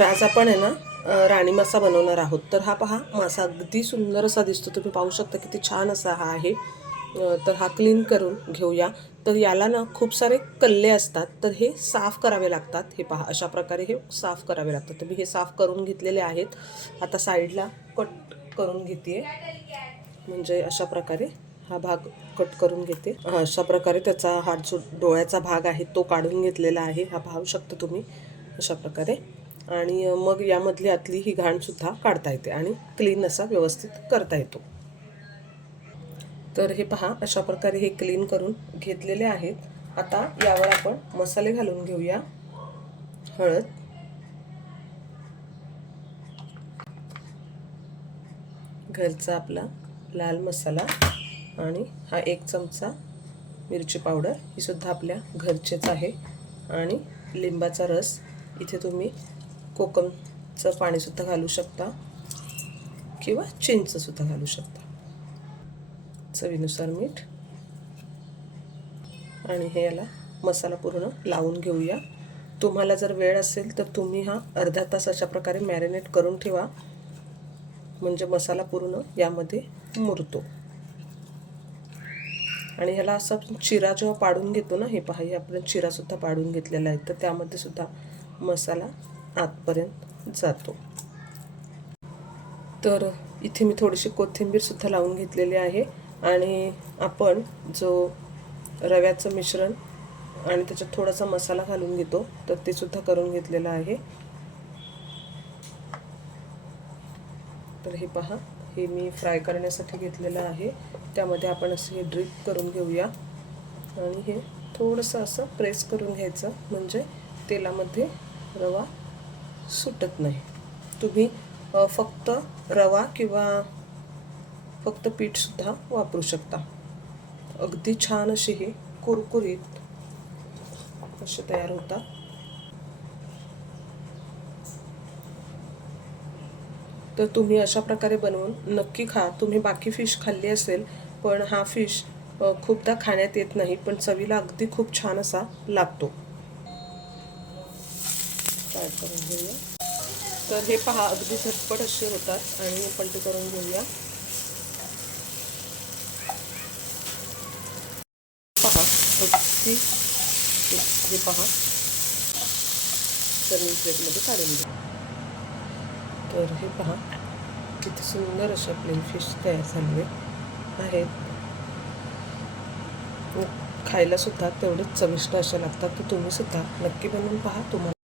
तर आज आपण आहे ना राणी मासा बनवणार आहोत. तर हा पहा मासा अगदी सुंदर असा दिसतो. तुम्ही पाहू शकता किती छान असा हा आहे. तर हा क्लीन करून घेऊया. तर याला ना खूप सारे कल्ले असतात. तर हे साफ करावे लागतात. हे पहा अशा प्रकारे हे साफ करावे लागतात. तर मी हे साफ करून घेतलेले आहेत. आता साईडला कट करून घेते. म्हणजे अशा प्रकारे हा भाग कट करून घेते. अशा प्रकारे त्याचा हा जो डोळ्याचा भाग आहे तो काढून घेतलेला आहे. हा पाहू शकता तुम्ही. अशा प्रकारे. आणि मग यामधली आतली ही घाणसुद्धा काढता येते आणि क्लीन असा व्यवस्थित करता येतो. तर हे पहा अशा प्रकारे हे क्लीन करून घेतलेले आहेत. आता यावर आपण मसाले घालून घेऊया. हळद. घरचा आपला लाल मसाला आणि हा एक चमचा मिरची पावडर ही सुद्धा आपल्या घरचेच आहे. आणि लिंबाचा रस इथे तुम्ही कोकमचं पाणीसुद्धा घालू शकता किंवा चिंचसुद्धा घालू शकता. चवीनुसार मीठ आणि हे याला मसाला पूर्ण लावून घेऊया. तुम्हाला जर वेळ असेल तर तुम्ही हा अर्धा तास अशा प्रकारे मॅरिनेट करून ठेवा. म्हणजे मसाला पूर्ण यामध्ये मुरतो. आणि ह्याला असं चिरा जेव्हा पाडून घेतो ना हे पहा हे आपण चिरासुद्धा पाडून घेतलेला आहे. तर त्यामध्ये सुद्धा मसाला आतपर्यंत जातो. तर इथे मी थोडीशी कोथिंबीरसुद्धा लावून घेतलेली आहे आणि आपण जो रव्याचं मिश्रण आणि त्याच्यात थोडासा मसाला घालून घेतो तर ते सुद्धा करून घेतलेलं आहे. तर हे पहा हे मी फ्राय करण्यासाठी घेतलेलं आहे. त्यामध्ये आपण असं हे ड्रिप करून घेऊया. आणि हे थोडंसं असं प्रेस करून घ्यायचं म्हणजे तेलामध्ये रवा सुटत नाही. तुम्ही फक्त रवा किंवा फक्त पीठसुद्धा वापरू शकता. अगदी छान अशी ही कुरकुरीत असे तयार होतात. तर तुम्ही अशा प्रकारे बनवून नक्की खा. तुम्ही बाकी फिश खाल्ली असेल पण हा फिश खूपदा खाण्यात येत नाही पण चवीला अगदी खूप छान असा लागतो. ॲड करून घेऊया. तर हे पहा अगदी झटपट असे होतात आणि आपण ते करून घेऊया. पहा अगदी हे पहा. सर्विंग प्लेटमध्ये काढून घ्या तर हे पहा किती सुंदर अशा प्लेन फिश तयार झालेले आहेत. हो, खायला सुद्धा तेवढेच चविष्ट अशा लागतात की तुम्ही सुद्धा नक्की बनवून पहा. तुम्हाला